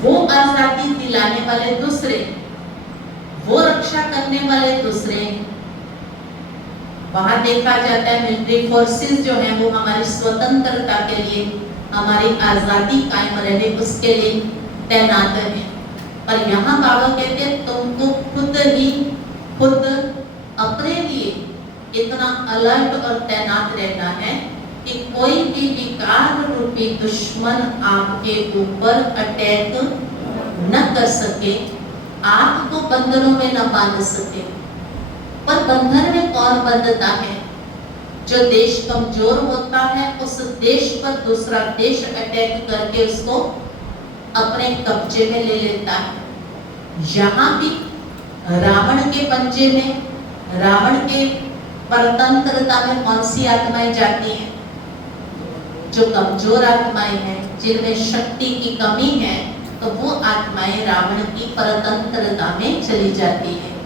वो आजादी दिलाने वाले दूसरे, वो रक्षा करने वाले दूसरे। वहां देखा जाता है मिलिट्री फोर्सेस जो है वो हमारी स्वतंत्रता के लिए, हमारी आजादी कायम रहे उसके लिए तैनात है। पर यहाँ बाबा कहते हैं तुमको खुद अपने लिए इतना अलर्ट और तैनात रहना है कि कोई भी विकार रूपी दुश्मन आपके ऊपर अटैक न कर सके, आपको बंधनों में न बांध सके। पर बंधन में कौन बंधता है? जो देश कमजोर होता है उस देश पर दूसरा देश अटैक करके उसको अपने कब्जे में ले लेता है। यहाँ भी रावण के पंजे में, रावण के परतंत्रता में कौन सी आत्माएं जाती हैं? जो कमजोर आत्माएं हैं, जिनमें शक्ति की कमी है, तो वो आत्माएं रावण की परतंत्रता में चली जाती है।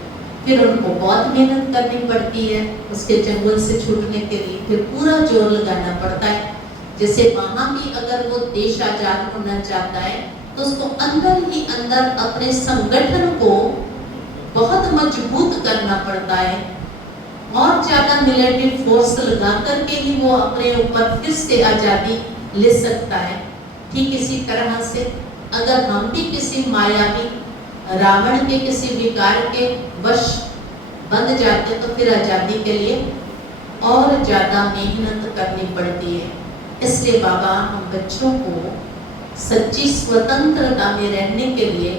फिर उनको बहुत मेहनत करनी पड़ती है उसके जंगल से छूटने के लिए, फिर पूरा जोर लगाना पड़ता है। जैसे वहां भी अगर वो देश आजाद होना चाहता है तो उसको अंदर ही अंदर अपने संगठन को बहुत मजबूत करना पड़ता है और ज्यादा मिलिट्री फोर्स लगा करके ही वो अपने ऊपर फिर से आजादी ले सकता है। ठीक इसी तरह से अगर हम भी किसी मायावी रावण के किसी विकार के वश बंध जाते तो फिर आजादी के लिए और ज्यादा मेहनत करनी पड़ती है। इसलिए बाबा हम बच्चों को सच्ची स्वतंत्रता में रहने के लिए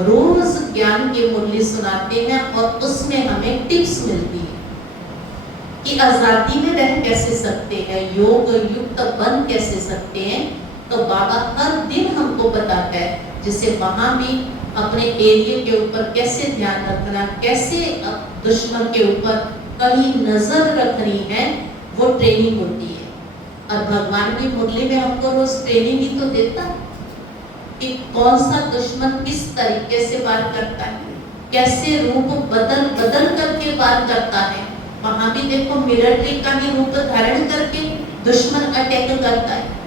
रोज ज्ञान के मूल्य सुनाते हैं और उसमें हमें टिप्स मिलती है कि आजादी में रह कैसे सकते हैं, योग युक्त बन कैसे सकते हैं। तो बाबा हर दिन हमको बताता है, जैसे वहां भी अपने एरिया के ऊपर कैसे ध्यान रखना, कैसे दुश्मन के ऊपर कहीं नजर रखनी है, वो ट्रेनिंग होती है। और भगवान भी मुरली में हमको रोज ट्रेनिंग ही तो देता कि कौन सा दुश्मन किस तरीके से वार करता है, कैसे रूप बदल बदल करके वार करता है। वहां भी देखो मिलिट्री का ही रूप धारण करके दुश्मन अटैक करता है।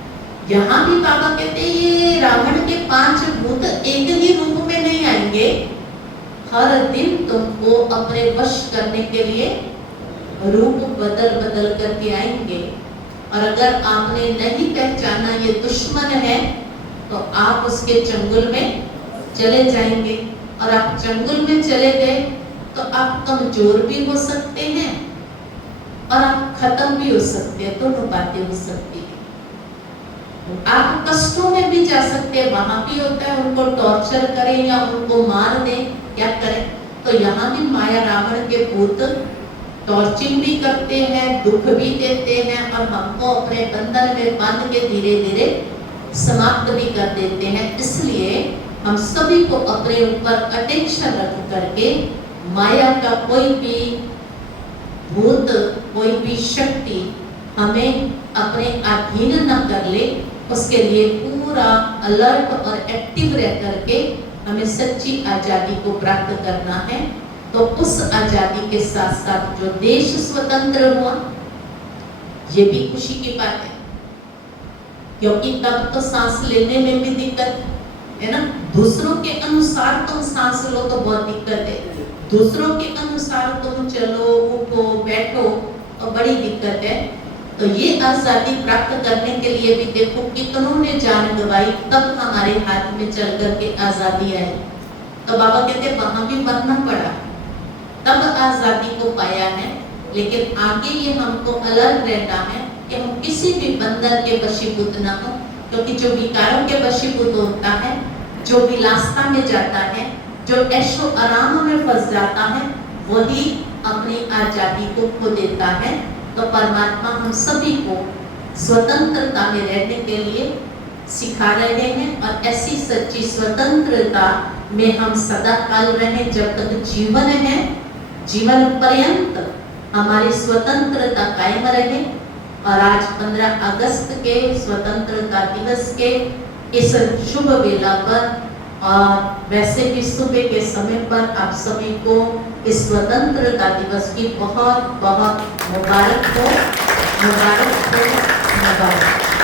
यहाँ भी बाबा कहते हैं ये रावण के 5 भूत एक ही रूप में नहीं आएंगे, हर दिन तुमको अपने वश करने के लिए रूप बदल बदल करके आएंगे। और अगर आपने नहीं पहचाना ये दुश्मन है तो आप उसके चंगुल में चले जाएंगे, और आप चंगुल में चले गए तो आप कमजोर भी हो सकते हैं और आप खत्म भी हो सकते हैं, दोनों बातें हो सकती है। आप कष्टों में भी जा सकते हैं, वहां भी होता है उनको टॉर्चर करें या उनको मार दें, क्या करें। तो यहाँ भी माया रावण के भूत टॉर्चिंग भी करते हैं, दुख भी देते हैं और हमको अपने बंधन में बांध के धीरे धीरे समाप्त भी कर देते हैं। इसलिए हम सभी को अपने ऊपर अटेंशन रख करके माया का कोई भी भूत, कोई भी शक्ति हमें अपने अधीन न कर ले, उसके लिए पूरा अलर्ट और एक्टिव रह करके हमें सच्ची आजादी को प्राप्त करना है। तो उस आजादी के साथ साथ जो देश स्वतंत्र हुआ, ये भी खुशी की बात है, क्योंकि तब तो सांस लेने में भी दिक्कत है ना। दूसरों के अनुसार तुम सांस लो तो बहुत दिक्कत है, दूसरों के अनुसार तुम चलो उठो बैठो तो बड़ी दिक्कत है। तो ये आजादी प्राप्त करने के लिए भी देखो कितनों ने जान गंवाई, तब हमारे हाथ में चल करके आजादी आई। तो बाबा कहते वहां भी मरना पड़ा, तब आजादी को पाया है। लेकिन आगे ये हमको अलर्ट रहना है कि हम किसी भी बंधन के वशीभूत न हो, क्योंकि जो विकारों के वशीभूत होता है, जो विलासता में जाता है, जो ऐशो आराम में फंस जाता है, वही अपनी आजादी को खो देता है। तो परमात्मा हम सभी को स्वतंत्रता में रहने के लिए सिखा रहे हैं, और ऐसी सच्ची स्वतंत्रता में हम सदा काल रहें। जब तक जीवन है, जीवन पर्यंत हमारी स्वतंत्रता कायम रहे। और आज 15 अगस्त के स्वतंत्रता दिवस के इस शुभ वेला पर और वैसे भी सुबह के समय पर आप सभी को इस स्वतंत्रता दिवस की बहुत बहुत मुबारक हो, मुबारक हो, मुबारक।